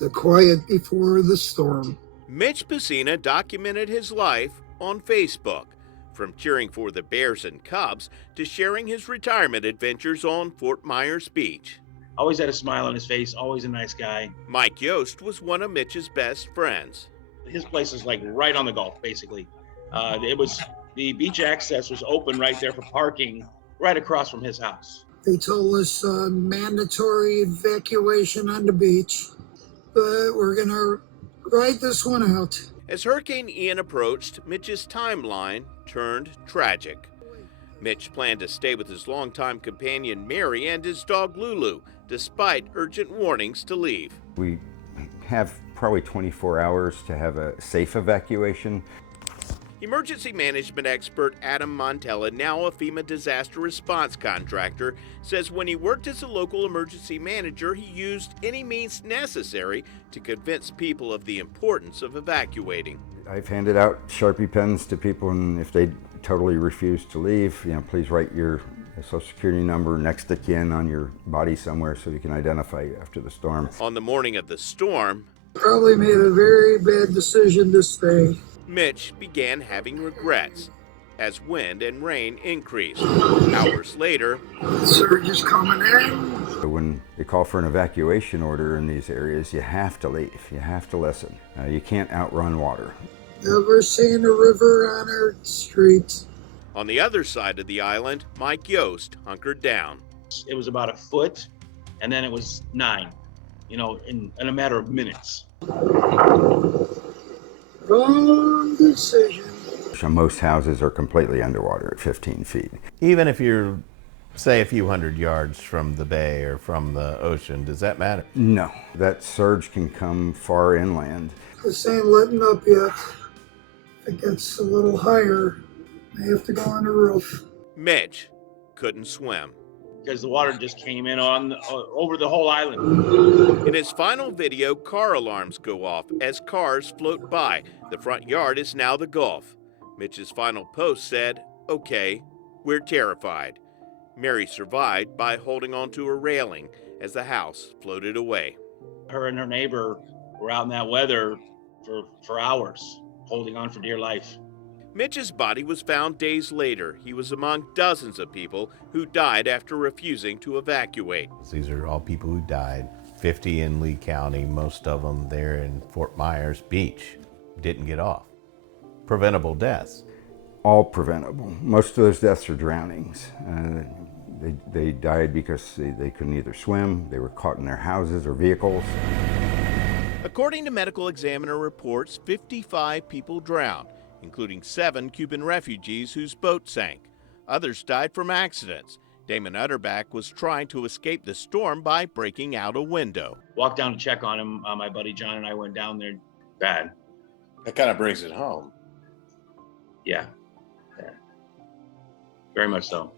The quiet before the storm. Mitch Pacina documented his life on Facebook, from cheering for the Bears and Cubs to sharing his retirement adventures on Fort Myers Beach. Always had a smile on his face, always a nice guy. Mike Yost was one of Mitch's best friends. His place is like right on the Gulf, basically. The beach access was open right there for parking, right across from his house. They told us mandatory evacuation on the beach, but we're going to ride this one out. As Hurricane Ian approached, Mitch's timeline turned tragic. Mitch planned to stay with his longtime companion Mary and his dog Lulu, despite urgent warnings to leave. We have probably 24 hours to have a safe evacuation. Emergency management expert Adam Montella, now a FEMA disaster response contractor, says when he worked as a local emergency manager, he used any means necessary to convince people of the importance of evacuating. I've handed out Sharpie pens to people, and if they totally refuse to leave, please write your Social Security number next of kin on your body somewhere so you can identify you after the storm. On the morning of the storm, Probably made a very bad decision to stay. Mitch began having regrets as wind and rain increased. Hours later, Surge is coming in. So when they call for an evacuation order in these areas, you have to leave. You have to listen. You can't outrun water. Never seen a river on our streets. on the other side of the island, Mike Yost hunkered down. It was about a foot, and then it was 9, in a matter of minutes. Wrong decision. So most houses are completely underwater at 15 feet. Even if you're, say, a few hundred yards from the bay or from the ocean, does that matter? No, that surge can come far inland. This ain't letting up yet. If it gets a little higher, they have to go on the roof. Mitch couldn't swim. Because the water just came in over the whole island. In his final video, car alarms go off as cars float by. The front yard is now the Gulf. Mitch's final post said, "Okay, we're terrified." Mary survived by holding onto a railing as the house floated away. Her and her neighbor were out in that weather for hours, holding on for dear life. Mitch's body was found days later. He was among dozens of people who died after refusing to evacuate. These are all people who died. 50 in Lee County, most of them there in Fort Myers Beach, didn't get off. Preventable deaths. All preventable. Most of those deaths are drownings. They died because they couldn't either swim, they were caught in their houses or vehicles. According to medical examiner reports, 55 people drowned, including 7 Cuban refugees whose boat sank. Others died from accidents. Damon Utterback was trying to escape the storm by breaking out a window. Walked down to check on him. My buddy John and I went down there. Bad. That kind of brings it home. Yeah. Very much so.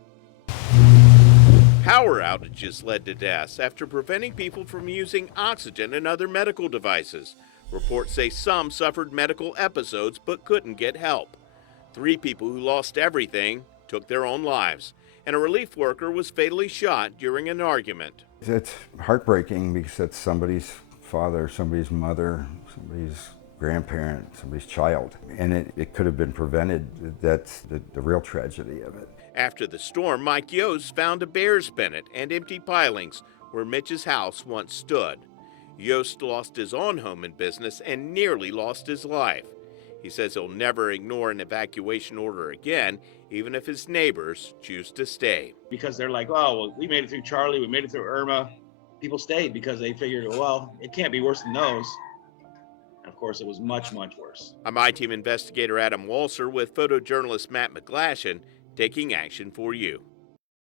Power outages led to deaths after preventing people from using oxygen and other medical devices. Reports say some suffered medical episodes but couldn't get help. 3 people who lost everything took their own lives, and a relief worker was fatally shot during an argument. It's heartbreaking because that's somebody's father, somebody's mother, somebody's grandparent, somebody's child, and it could have been prevented. That's the real tragedy of it. After the storm, Mike Yost found a bear's pennant and empty pilings where Mitch's house once stood. Yost lost his own home and business and nearly lost his life. He says he'll never ignore an evacuation order again, even if his neighbors choose to stay. Because they're like, oh, well, we made it through Charlie, we made it through Irma. People stayed because they figured, well, it can't be worse than those. And of course, it was much, much worse. I'm I-Team investigator Adam Walser with photojournalist Matt McGlashan, taking action for you.